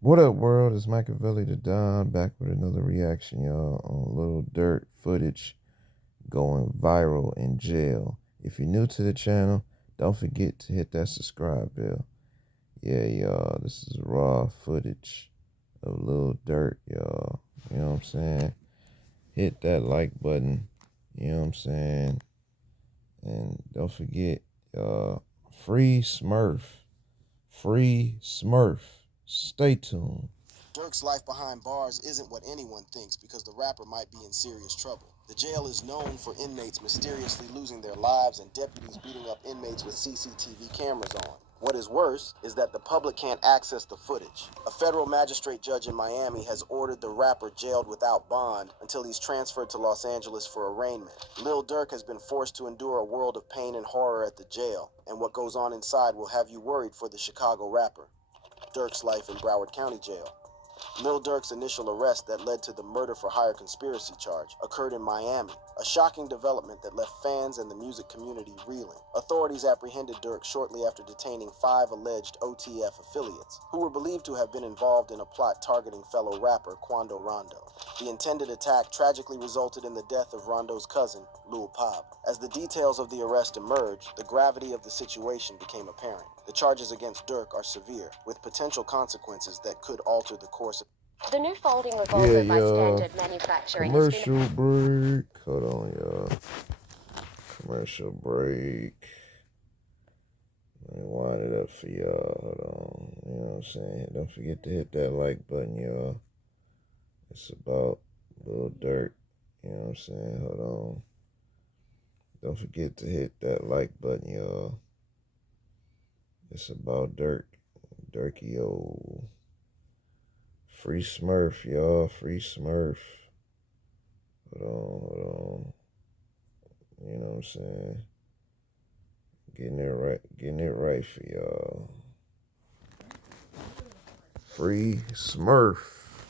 What up, world? It's Machiavelli the Don back with another reaction, y'all, on Lil Durk footage going viral in jail. If you're new to the channel, don't forget to hit that subscribe bell. Yeah, y'all, this is raw footage of Lil Durk, y'all. You know what I'm saying? Hit that like button. You know what I'm saying? And don't forget, y'all, free Smurf. Free Smurf. Stay tuned. Durk's life behind bars isn't what anyone thinks because the rapper might be in serious trouble. The jail is known for inmates mysteriously losing their lives and deputies beating up inmates with CCTV cameras on. What is worse is that the public can't access the footage. A federal magistrate judge in Miami has ordered the rapper jailed without bond until he's transferred to Los Angeles for arraignment. Lil Durk has been forced to endure a world of pain and horror at the jail, and what goes on inside will have you worried for the Chicago rapper. Durk's life in Broward County Jail. Lil Durk's initial arrest that led to the murder for hire conspiracy charge occurred in Miami, a shocking development that left fans and the music community reeling. Authorities apprehended Durk shortly after detaining 5 alleged OTF affiliates, who were believed to have been involved in a plot targeting fellow rapper Quando Rondo. The intended attack tragically resulted in the death of Rondo's cousin, Lil Pop. As the details of the arrest emerged, the gravity of the situation became apparent. The charges against Durk are severe, with potential consequences that could alter the course of The new folding Yeah, revolver by y'all. Standard Manufacturing has been. Commercial break. Hold on, y'all. Commercial break. Let me wind it up for y'all. Hold on. You know what I'm saying? Don't forget to hit that like button, y'all. It's about Lil Durk. You know what I'm saying? Hold on. Don't forget to hit that like button, y'all. It's about Durk. Durky old. Free Smurf, y'all. Free Smurf. Hold on. You know what I'm saying? Getting it right for y'all. Free Smurf.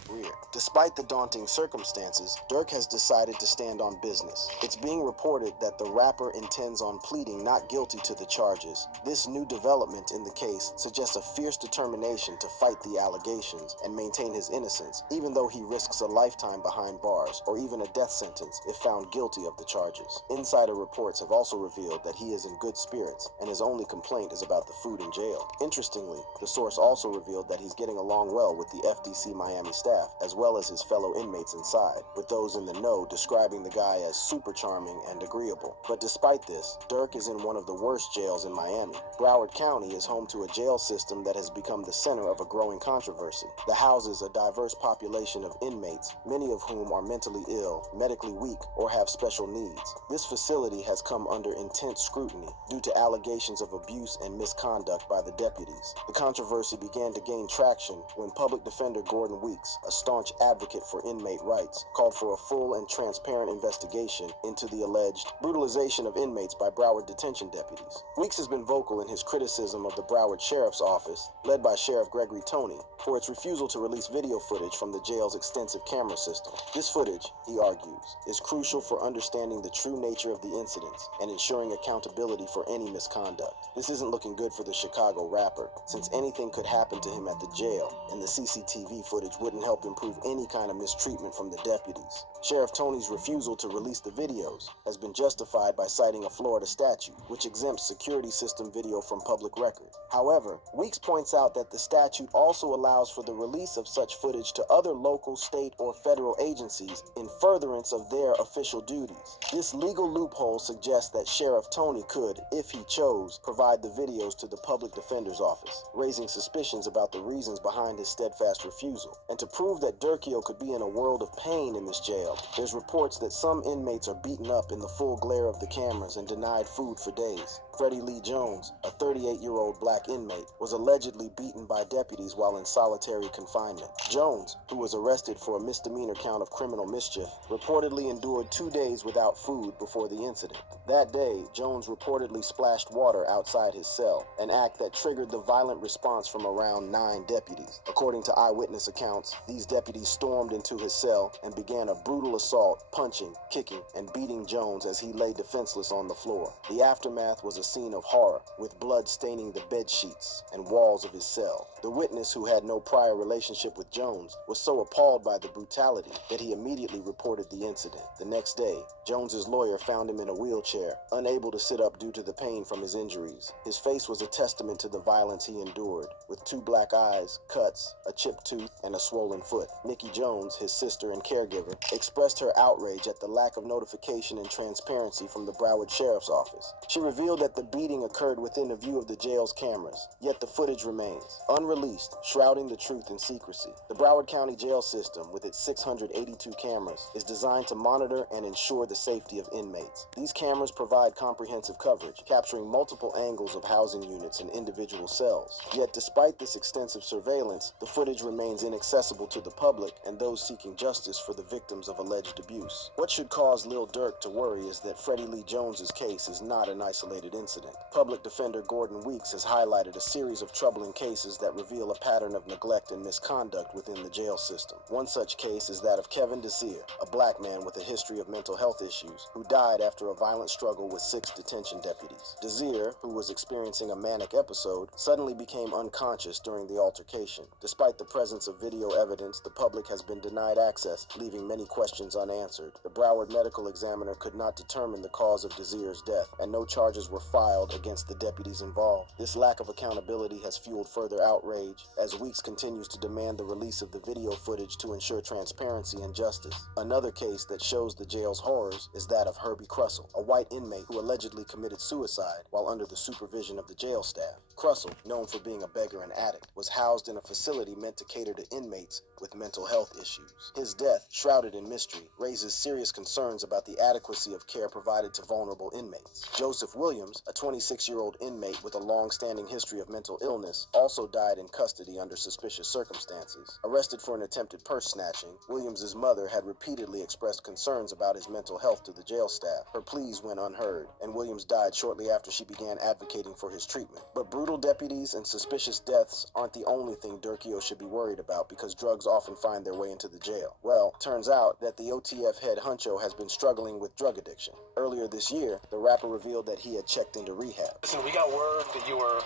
career. Despite the daunting circumstances, Durk has decided to stand on business. It's being reported that the rapper intends on pleading not guilty to the charges. This new development in the case suggests a fierce determination to fight the allegations and maintain his innocence, even though he risks a lifetime behind bars or even a death sentence if found guilty of the charges. Insider reports have also revealed that he is in good spirits and his only complaint is about the food in jail. Interestingly, the source also revealed that he's getting along well with the FDC Miami staff, as well as his fellow inmates inside, with those in the know describing the guy as super charming and agreeable. But despite this, Durk is in one of the worst jails in Miami. Broward County is home to a jail system that has become the center of a growing controversy. The houses a diverse population of inmates, many of whom are mentally ill, medically weak, or have special needs. This facility has come under intense scrutiny due to allegations of abuse and misconduct by the deputies. The controversy began to gain traction when Public Defender Gordon Weeks, a staunch advocate for inmate rights, called for a full and transparent investigation into the alleged brutalization of inmates by Broward detention deputies. Weeks has been vocal in his criticism of the Broward Sheriff's Office, led by Sheriff Gregory Toney, for its refusal to release video footage from the jail's extensive camera system. This footage, he argues, is crucial for understanding the true nature of the incidents and ensuring accountability for any misconduct. This isn't looking good for the Chicago rapper, since anything could happen to him at the jail, and the CCTV footage wouldn't help improve any kind of mistreatment from the deputies. Sheriff Toney's refusal to release the videos has been justified by citing a Florida statute, which exempts security system video from public record. However, Weeks points out that the statute also allows for the release of such footage to other local, state, or federal agencies in furtherance of their official duties. This legal loophole suggests that Sheriff Toney could, if he chose, provide the videos to the public defender's office, raising suspicions about the reasons behind his steadfast refusal. And to prove that Durkio could be in a world of pain in this jail, there's reports that some inmates are beaten up in the full glare of the cameras and denied food for days. Freddie Lee Jones, a 38-year-old black inmate, was allegedly beaten by deputies while in solitary confinement. Jones, who was arrested for a misdemeanor count of criminal mischief, reportedly endured 2 days without food before the incident. That day, Jones reportedly splashed water outside his cell, an act that triggered the violent response from around 9 deputies. According to eyewitness accounts, these deputies stormed into his cell and began a brutal assault, punching, kicking, and beating Jones as he lay defenseless on the floor. The aftermath was a scene of horror, with blood staining the bed sheets and walls of his cell. The witness, who had no prior relationship with Jones, was so appalled by the brutality that he immediately reported the incident. The next day, Jones's lawyer found him in a wheelchair, unable to sit up due to the pain from his injuries. His face was a testament to the violence he endured, with 2 black eyes, cuts, a chipped tooth, and a swollen foot. Nikki Jones, his sister and caregiver, expressed her outrage at the lack of notification and transparency from the Broward Sheriff's Office. She revealed that the beating occurred within a view of the jail's cameras, yet the footage remains unreleased, shrouding the truth in secrecy. The Broward County jail system, with its 682 cameras, is designed to monitor and ensure the safety of inmates. These cameras provide comprehensive coverage, capturing multiple angles of housing units and individual cells. Yet despite this extensive surveillance, the footage remains inaccessible to the public and those seeking justice for the victims of alleged abuse. What should cause Lil Durk to worry is that Freddie Lee Jones's case is not an isolated incident. Public defender Gordon Weeks has highlighted a series of troubling cases that reveal a pattern of neglect and misconduct within the jail system. One such case is that of Kevin Desir, a black man with a history of mental health issues, who died after a violent struggle with 6 detention deputies. Desir, who was experiencing a manic episode, suddenly became unconscious during the altercation. Despite the presence of video evidence, the public has been denied access, leaving many questions unanswered. The Broward medical examiner could not determine the cause of Desir's death, and no charges were filed against the deputies involved. This lack of accountability has fueled further outrage, as Weeks continues to demand the release of the video footage to ensure transparency and justice. Another case that shows the jail's horrors is that of Herbie Crussell, a white inmate who allegedly committed suicide while under the supervision of the jail staff. Crussell, known for being a beggar and addict, was housed in a facility meant to cater to inmates with mental health issues. His death, shrouded in mystery, raises serious concerns about the adequacy of care provided to vulnerable inmates. Joseph Williams, a 26-year-old inmate with a long-standing history of mental illness, also died in custody under suspicious circumstances. Arrested for an attempted purse snatching, Williams's mother had repeatedly expressed concerns about his mental health to the jail staff. Her pleas went unheard, and Williams died shortly after she began advocating for his treatment. But brutal deputies and suspicious deaths aren't the only thing Durkio should be worried about, because drugs often find their way into the jail. Well, turns out that the OTF head honcho has been struggling with drug addiction. Earlier this year, the rapper revealed that he had checked into rehab. Listen, we got word that you were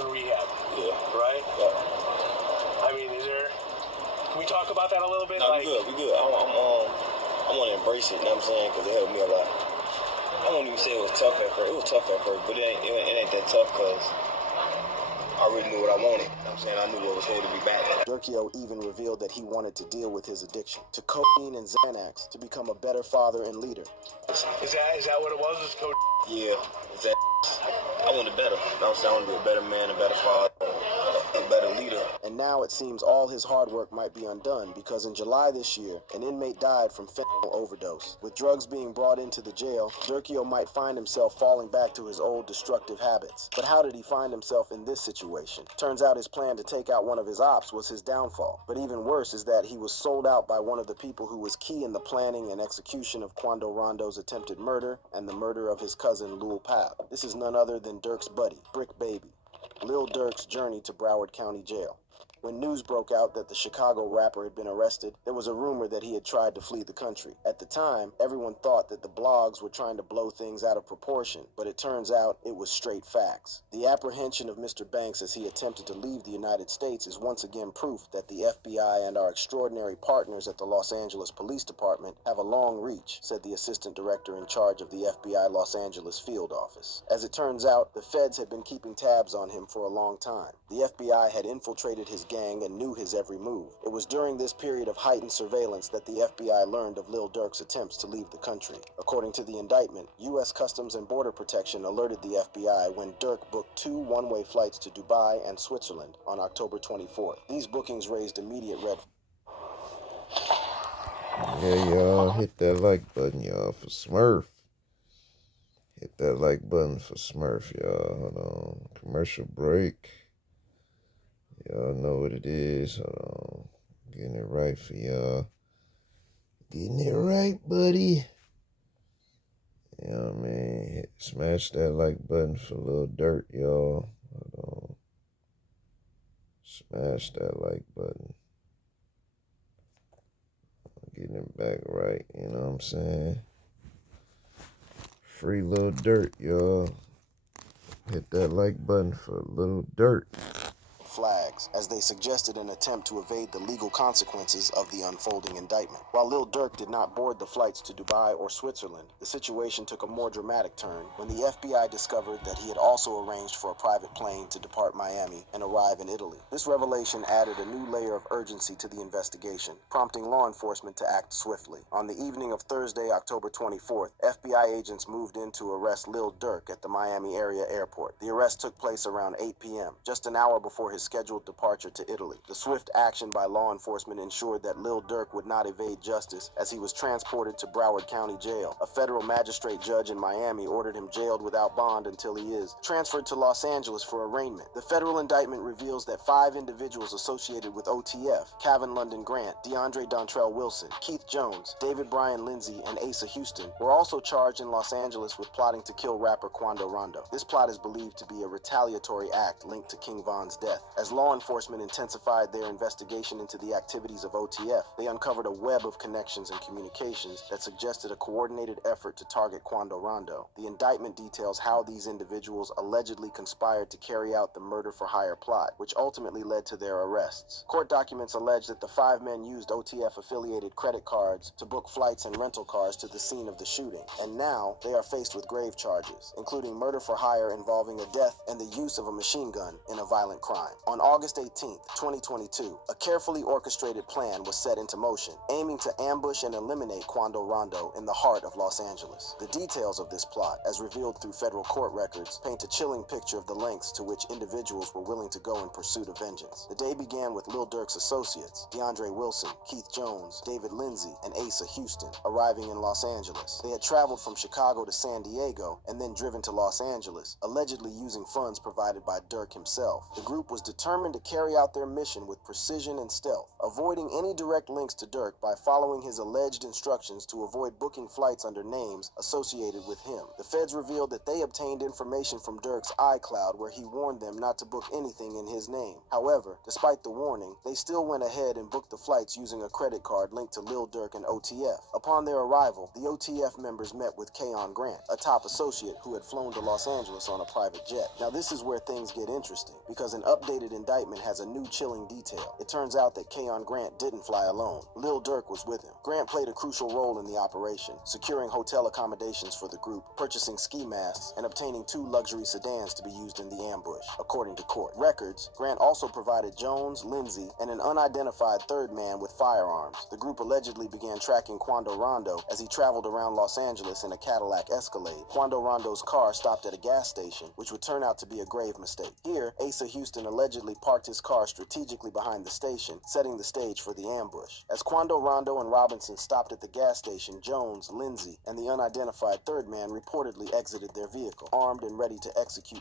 in rehab. Yeah. Right? Yeah. I mean, can we talk about that a little bit? No, we good. I want to embrace it, you know what I'm saying? Because it helped me a lot. I won't even say it was tough at first. It was tough at first, but it ain't that tough because I already knew what I wanted. You know what I'm saying? I knew what was holding me back. Durkio even revealed that he wanted to deal with his addiction to cocaine and Xanax to become a better father and leader. Is that what it was? Was coach? Yeah, that. I wanted better. You know what I'm saying? I want to be a better man, a better father, a better leader. And now it seems all his hard work might be undone, because in July this year, an inmate died from fentanyl overdose. With drugs being brought into the jail, Durkio might find himself falling back to his old destructive habits. But how did he find himself in this situation? Turns out his plan to take out one of his ops was his downfall. But even worse is that he was sold out by one of the people who was key in the planning and execution of Quando Rondo's attempted murder and the murder of his cousin Lul Pap. This is none other than Durk's buddy, Brick Baby. Lil Durk's journey to Broward County Jail. When news broke out that the Chicago rapper had been arrested, there was a rumor that he had tried to flee the country. At the time, everyone thought that the blogs were trying to blow things out of proportion, but it turns out it was straight facts. The apprehension of Mr. Banks as he attempted to leave the United States is once again proof that the FBI and our extraordinary partners at the Los Angeles Police Department have a long reach, said the assistant director in charge of the FBI Los Angeles field office. As it turns out, the feds had been keeping tabs on him for a long time. The FBI had infiltrated his gang and knew his every move. It was during this period of heightened surveillance that the FBI learned of Lil Durk's attempts to leave the country. According to the indictment, U.S. Customs and Border Protection alerted the FBI when Durk booked 2 one-way flights to Dubai and Switzerland on October 24th. These bookings raised immediate red. Yeah, y'all, hit that like button, y'all, for Smurf. Hit that like button for Smurf, y'all. Hold on. Commercial break. Y'all know what it is. Hold on. Getting it right for y'all. Getting it right, buddy. You know what I mean? Smash that like button for Lil Durk, y'all. Hold on. Smash that like button. Getting it back right, you know what I'm saying? Free Lil Durk, y'all. Hit that like button for Lil Durk. Flags, as they suggested an attempt to evade the legal consequences of the unfolding indictment. While Lil Durk did not board the flights to Dubai or Switzerland, the situation took a more dramatic turn when the FBI discovered that he had also arranged for a private plane to depart Miami and arrive in Italy. This revelation added a new layer of urgency to the investigation, prompting law enforcement to act swiftly. On the evening of Thursday, October 24th, FBI agents moved in to arrest Lil Durk at the Miami area airport. The arrest took place around 8 p.m., just an hour before his scheduled departure to Italy. The swift action by law enforcement ensured that Lil Durk would not evade justice as he was transported to Broward County Jail. A federal magistrate judge in Miami ordered him jailed without bond until he is transferred to Los Angeles for arraignment. The federal indictment reveals that 5 individuals associated with OTF, Kevin London Grant, DeAndre Dontrell Wilson, Keith Jones, David Brian Lindsay, and Asa Houston, were also charged in Los Angeles with plotting to kill rapper Quando Rondo. This plot is believed to be a retaliatory act linked to King Von's death. As law enforcement intensified their investigation into the activities of OTF, they uncovered a web of connections and communications that suggested a coordinated effort to target Quando Rondo. The indictment details how these individuals allegedly conspired to carry out the murder-for-hire plot, which ultimately led to their arrests. Court documents allege that the 5 men used OTF-affiliated credit cards to book flights and rental cars to the scene of the shooting, and now they are faced with grave charges, including murder-for-hire involving a death and the use of a machine gun in a violent crime. On August 18th, 2022, a carefully orchestrated plan was set into motion, aiming to ambush and eliminate Quando Rondo in the heart of Los Angeles. The details of this plot, as revealed through federal court records, paint a chilling picture of the lengths to which individuals were willing to go in pursuit of vengeance. The day began with Lil Durk's associates, DeAndre Wilson, Keith Jones, David Lindsay, and Asa Houston, arriving in Los Angeles. They had traveled from Chicago to San Diego and then driven to Los Angeles, allegedly using funds provided by Durk himself. The group was determined to carry out their mission with precision and stealth, avoiding any direct links to Durk by following his alleged instructions to avoid booking flights under names associated with him. The feds revealed that they obtained information from Durk's iCloud where he warned them not to book anything in his name. However, despite the warning, they still went ahead and booked the flights using a credit card linked to Lil Durk and OTF. Upon their arrival, the OTF members met with Keon Grant, a top associate who had flown to Los Angeles on a private jet. Now this is where things get interesting, because an updated indictment has a new chilling detail. It turns out that Keon Grant didn't fly alone. Lil Durk was with him. Grant played a crucial role in the operation, securing hotel accommodations for the group, purchasing ski masks, and obtaining 2 luxury sedans to be used in the ambush, according to court records. Grant also provided Jones, Lindsay, and an unidentified third man with firearms. The group allegedly began tracking Quando Rondo as he traveled around Los Angeles in a Cadillac Escalade. Quando Rondo's car stopped at a gas station, which would turn out to be a grave mistake. Here, Asa Houston allegedly parked his car strategically behind the station, setting the stage for the ambush. As Quando Rondo and Robinson stopped at the gas station, Jones, Lindsay, and the unidentified third man reportedly exited their vehicle, armed and ready to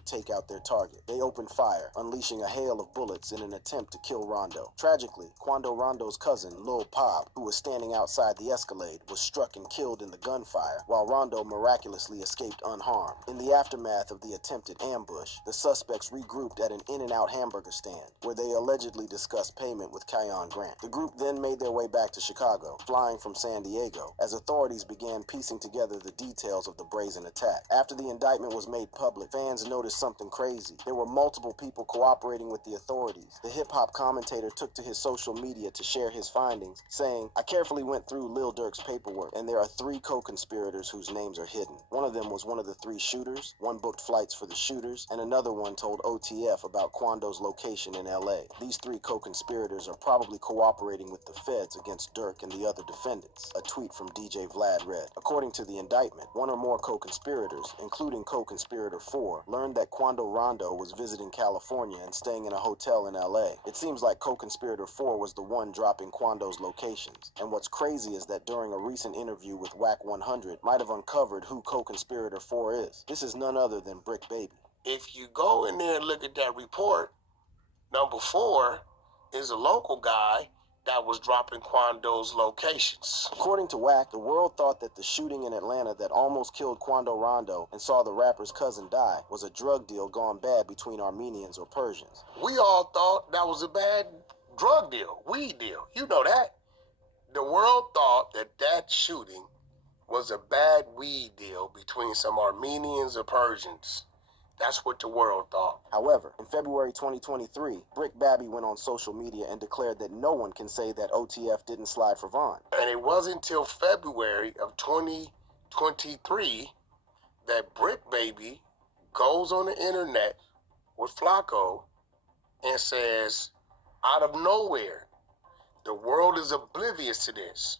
take out their target. They opened fire, unleashing a hail of bullets in an attempt to kill Rondo. Tragically, Quando Rondo's cousin, Lil Pop, who was standing outside the Escalade, was struck and killed in the gunfire, while Rondo miraculously escaped unharmed. In the aftermath of the attempted ambush, the suspects regrouped at an In-N-Out hamburger stand, where they allegedly discussed payment with Keon Grant. The group then made their way back to Chicago, flying from San Diego, as authorities began piecing together the details of the brazen attack. After the indictment was made public, fans noticed something crazy. There were multiple people cooperating with the authorities. The hip-hop commentator took to his social media to share his findings, saying, "I carefully went through Lil Durk's paperwork, and there are 3 co-conspirators whose names are hidden. One of them was one of the 3 shooters, one booked flights for the shooters, and another one told OTF about Quando's location in LA. These 3 co-conspirators are probably cooperating with the feds against Durk and the other defendants," a tweet from DJ Vlad read. According to the indictment, 1 or more co-conspirators, including co-conspirator 4, learned that Quando Rondo was visiting California and staying in a hotel in LA. It seems like co-conspirator 4 was the one dropping Quando's locations. And what's crazy is that during a recent interview with Whack 100, might have uncovered who co-conspirator 4 is. This is none other than Brick Baby. If you go in there and look at that report, number 4 is a local guy that was dropping Quando's locations. According to Whack, the world thought that the shooting in Atlanta that almost killed Quando Rondo and saw the rapper's cousin die was a drug deal gone bad between Armenians or Persians. We all thought that was a bad drug deal, weed deal. You know that. The world thought that that shooting was a bad weed deal between some Armenians or Persians. That's what the world thought. However, in February 2023, Brick Babby went on social media and declared that no one can say that OTF didn't slide for Vaughn. And it wasn't until February of 2023 that Brick Baby goes on the internet with Flacco and says, out of nowhere, the world is oblivious to this.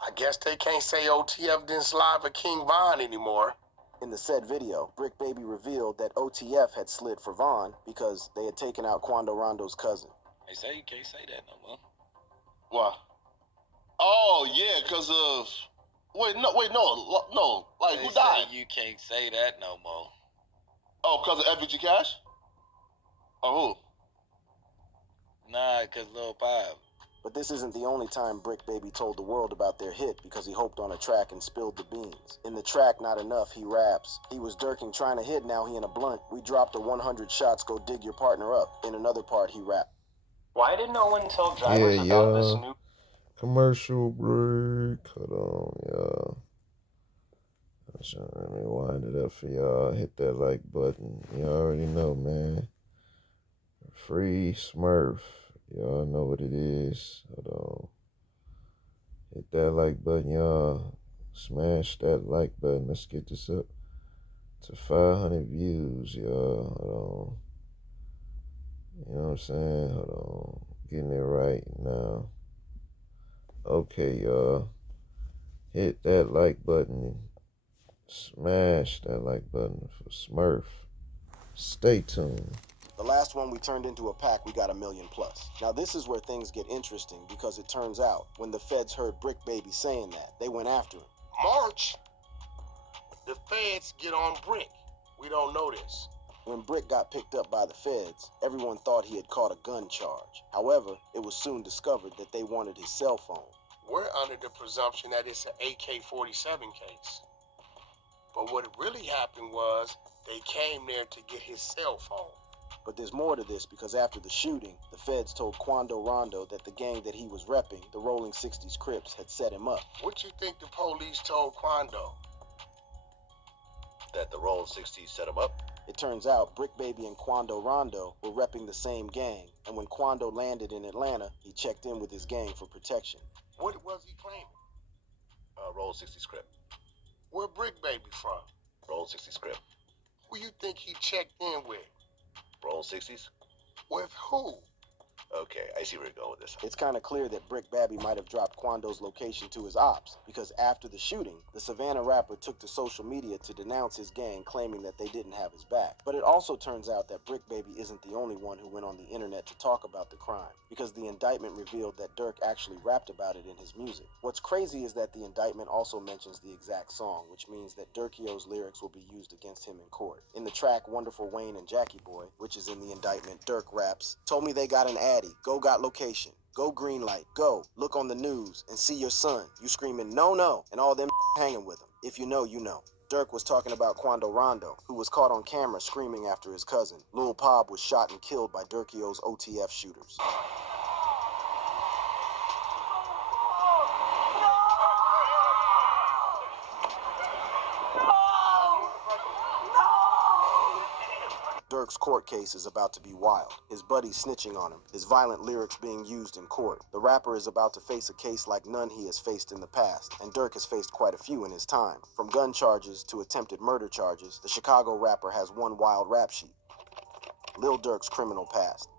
I guess they can't say OTF didn't slide for King Von anymore. In the said video, Brick Baby revealed that OTF had slid for Vaughn because they had taken out Quando Rondo's cousin. They say you can't say that no more. Why? Oh yeah, cause of no, like They who died? say you can't say that no more. Oh, cause of FVG Cash? Or who? Nah, cause Lil Pop. But this isn't the only time Brick Baby told the world about their hit because he hoped on a track and spilled the beans. In the track, Not Enough, he raps. He was dirking trying to hit, now he in a blunt. We dropped a 100 shots, go dig your partner up. In another part, he rapped. Why did no one tell drivers about this new... Commercial break. Hold on, y'all. Let me wind it up for y'all. Hit that like button. Y'all already know, man. Free Smurf. Y'all know what it is. Hold on. Hit that like button, y'all. Smash that like button. Let's get this up to 500 views, y'all. Hold on. You know what I'm saying? Hold on. Getting it right now. Okay, y'all. Hit that like button. Smash that like button for Smurf. Stay tuned. The last one we turned into a pack, we got 1 million plus. Now this is where things get interesting because it turns out when the feds heard Brick Baby saying that, they went after him. March, the feds get on Brick. We don't know this. When Brick got picked up by the feds, everyone thought he had caught a gun charge. However, it was soon discovered that they wanted his cell phone. We're under the presumption that it's an AK-47 case. But what really happened was they came there to get his cell phone. But there's more to this because after the shooting, the feds told Quando Rondo that the gang that he was repping, the Rolling 60s Crips, had set him up. What you think the police told Quando? That the Rolling 60s set him up? It turns out Brick Baby and Quando Rondo were repping the same gang, and when Quando landed in Atlanta, he checked in with his gang for protection. What was he claiming? Rolling 60s Crip. Where Brick Baby from? Rolling 60s Crip. Who you think he checked in with? Rolling 60s? With who? Okay, I see where you're going with this. It's kind of clear that Brick Baby might have dropped Quando's location to his ops, because after the shooting, the Savannah rapper took to social media to denounce his gang, claiming that they didn't have his back. But it also turns out that Brick Baby isn't the only one who went on the internet to talk about the crime, because the indictment revealed that Durk actually rapped about it in his music. What's crazy is that the indictment also mentions the exact song, which means that Durkio's lyrics will be used against him in court. In the track Wonderful Wayne and Jackie Boy, which is in the indictment, Durk raps, "Told me they got an addy, go got location, go green light, go, look on the news and see your son, you screaming no no, and all them hanging with him. If you know, you know." Durk was talking about Quando Rondo, who was caught on camera screaming after his cousin. Lil Pop was shot and killed by Durkio's OTF shooters. Durk's court case is about to be wild. His buddies snitching on him, his violent lyrics being used in court. The rapper is about to face a case like none he has faced in the past, and Durk has faced quite a few in his time. From gun charges to attempted murder charges, the Chicago rapper has one wild rap sheet. Lil Durk's criminal past.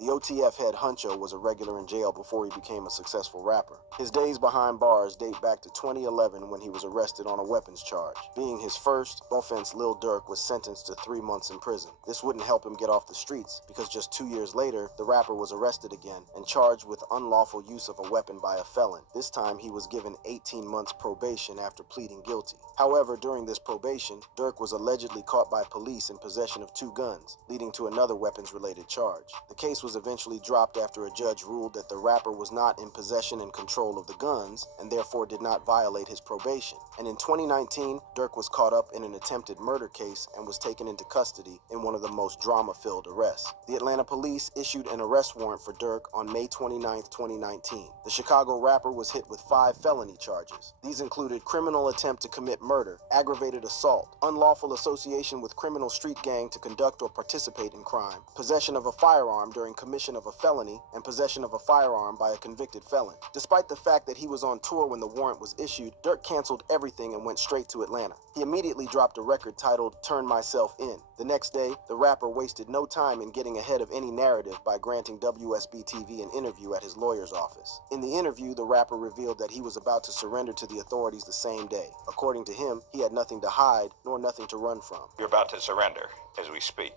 The OTF head honcho was a regular in jail before he became a successful rapper. His days behind bars date back to 2011 when he was arrested on a weapons charge. Being his first offense, Lil Durk was sentenced to 3 months in prison. This wouldn't help him get off the streets because just 2 years later, the rapper was arrested again and charged with unlawful use of a weapon by a felon. This time, he was given 18 months probation after pleading guilty. However, during this probation, Durk was allegedly caught by police in possession of 2 guns, leading to another weapons-related charge. The case was was eventually dropped after a judge ruled that the rapper was not in possession and control of the guns, and therefore did not violate his probation. And in 2019, Durk was caught up in an attempted murder case and was taken into custody in one of the most drama-filled arrests. The Atlanta police issued an arrest warrant for Durk on May 29, 2019. The Chicago rapper was hit with 5 felony charges. These included criminal attempt to commit murder, aggravated assault, unlawful association with criminal street gang to conduct or participate in crime, possession of a firearm during commission of a felony, and possession of a firearm by a convicted felon. Despite the fact that he was on tour when the warrant was issued, Durk canceled everything and went straight to Atlanta. He immediately dropped a record titled Turn Myself In. The next day, the rapper wasted no time in getting ahead of any narrative by granting WSB-TV an interview at his lawyer's office. In the interview, the rapper revealed that he was about to surrender to the authorities the same day. According to him, he had nothing to hide, nor nothing to run from. You're about to surrender as we speak.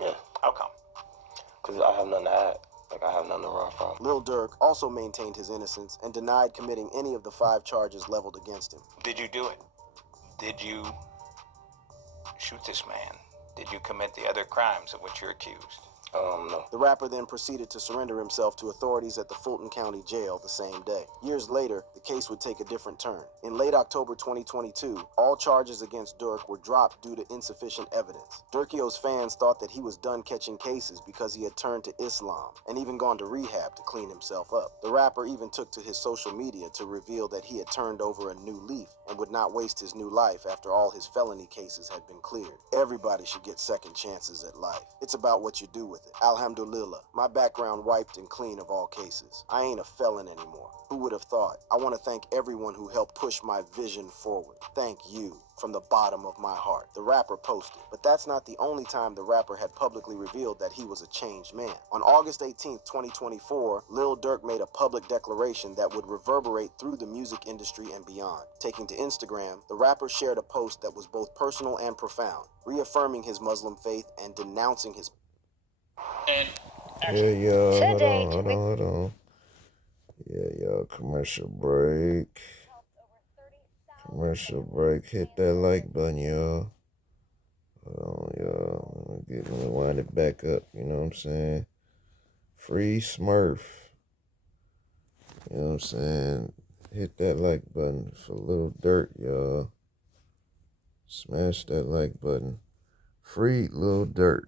Yeah, How come? because I have nothing to hide. Like, I have nothing to run from. Lil Durk also maintained his innocence and denied committing any of the 5 charges leveled against him. Did you do it? Did you shoot this man? Did you commit the other crimes of which you're accused? No. The rapper then proceeded to surrender himself to authorities at the Fulton County Jail the same day. Years later, the case would take a different turn. In late October 2022, all charges against Durk were dropped due to insufficient evidence. Durkio's fans thought that he was done catching cases because he had turned to Islam and even gone to rehab to clean himself up. The rapper even took to his social media to reveal that he had turned over a new leaf and would not waste his new life after all his felony cases had been cleared. Everybody should get second chances at life. It's about what you do with it. Alhamdulillah, my background wiped and clean of all cases. I ain't a felon anymore. Who would have thought? I want to thank everyone who helped push my vision forward. Thank you from the bottom of my heart. The rapper posted. But that's not the only time the rapper had publicly revealed that he was a changed man. On August 18, 2024, Lil Durk made a public declaration that would reverberate through the music industry and beyond. Taking to Instagram, the rapper shared a post that was both personal and profound, reaffirming his Muslim faith and denouncing his Hold on. Yeah, commercial break. Commercial break. Hit that like button, y'all. Hold on, y'all. Let me wind it back up, you know what I'm saying? Free Smurf. You know what I'm saying? Hit that like button for Lil Durk, y'all. Smash that like button. Free Lil Durk.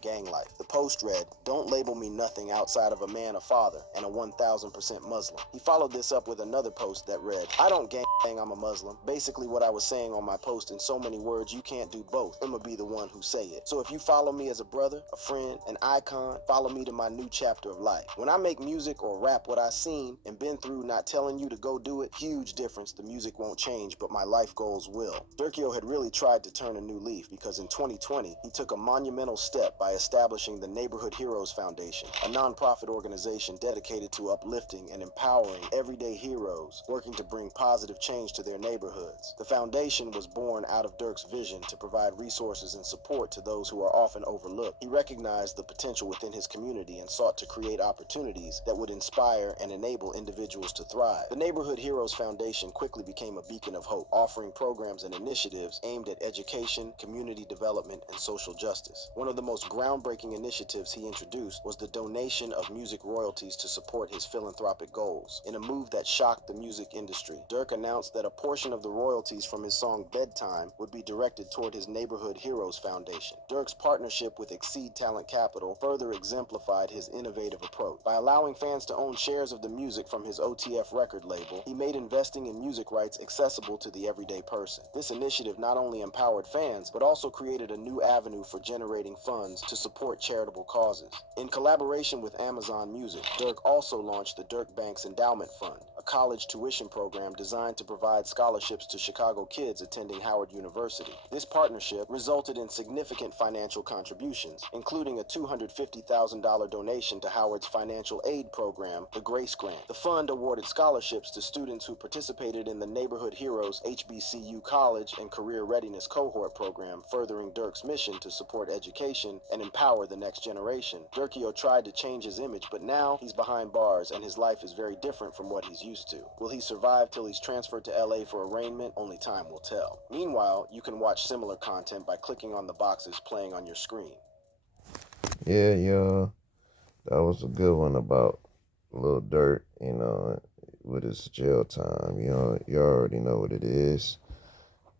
gang life. The post read, "Don't label me nothing outside of a man, a father, and a 1000% Muslim." He followed this up with another post that read, "I don't gang I'm a Muslim." Basically what I was saying on my post in so many words, you can't do both. I'ma be the one who say it. So if you follow me as a brother, a friend, an icon, follow me to my new chapter of life. When I make music or rap what I seen and been through, not telling you to go do it, huge difference. The music won't change, but my life goals will. Durkio had really tried to turn a new leaf because in 2020, he took a monumental step by establishing the Neighborhood Heroes Foundation, a nonprofit organization dedicated to uplifting and empowering everyday heroes working to bring positive change to their neighborhoods. The foundation was born out of Durk's vision to provide resources and support to those who are often overlooked. He recognized the potential within his community and sought to create opportunities that would inspire and enable individuals to thrive. The Neighborhood Heroes Foundation quickly became a beacon of hope, offering programs and initiatives aimed at education, community development, and social justice. One of the most groundbreaking initiatives he introduced was the donation of music royalties to support his philanthropic goals. In a move that shocked the music industry, Durk announced that a portion of the royalties from his song Bedtime would be directed toward his Neighborhood Heroes Foundation. Durk's partnership with Exceed Talent Capital further exemplified his innovative approach. By allowing fans to own shares of the music from his OTF record label, he made investing in music rights accessible to the everyday person. This initiative not only empowered fans, but also created a new avenue for generating funds to support charitable causes. In collaboration with Amazon Music, Durk also launched the Durk Banks Endowment Fund, a college tuition program designed to provide scholarships to Chicago kids attending Howard University. This partnership resulted in significant financial contributions, including a $250,000 donation to Howard's financial aid program, the Grace Grant. The fund awarded scholarships to students who participated in the Neighborhood Heroes HBCU College and Career Readiness Cohort program, furthering Durk's mission to support education and empower the next generation. Durkio tried to change his image, but now he's behind bars and his life is very different from what he's used to. Will he survive till he's transferred to LA for arraignment? Only time will tell. Meanwhile, you can watch similar content by clicking on the boxes playing on your screen. Yeah, y'all. That was a good one about Lil Durk, with his jail time. You already know what it is.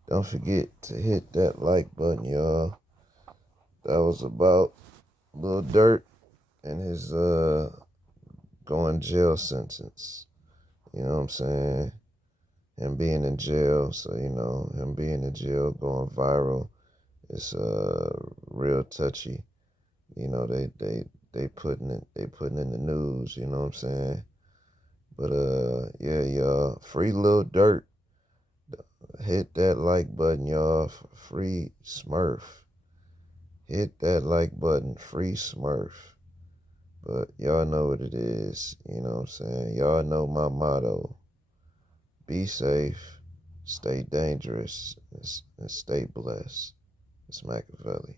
Don't forget to hit that like button, y'all. That was about Lil Durk and his going jail sentence. You know what I'm saying? Him being in jail, so him being in jail going viral. It's real touchy. They putting in the news, you know what I'm saying? But yeah, y'all, free Lil Durk. Hit that like button, y'all. Free Smurf. Hit that like button, free Smurf. But y'all know what it is, you know what I'm saying? Y'all know my motto. Be safe, stay dangerous, and stay blessed. It's Machiavelli.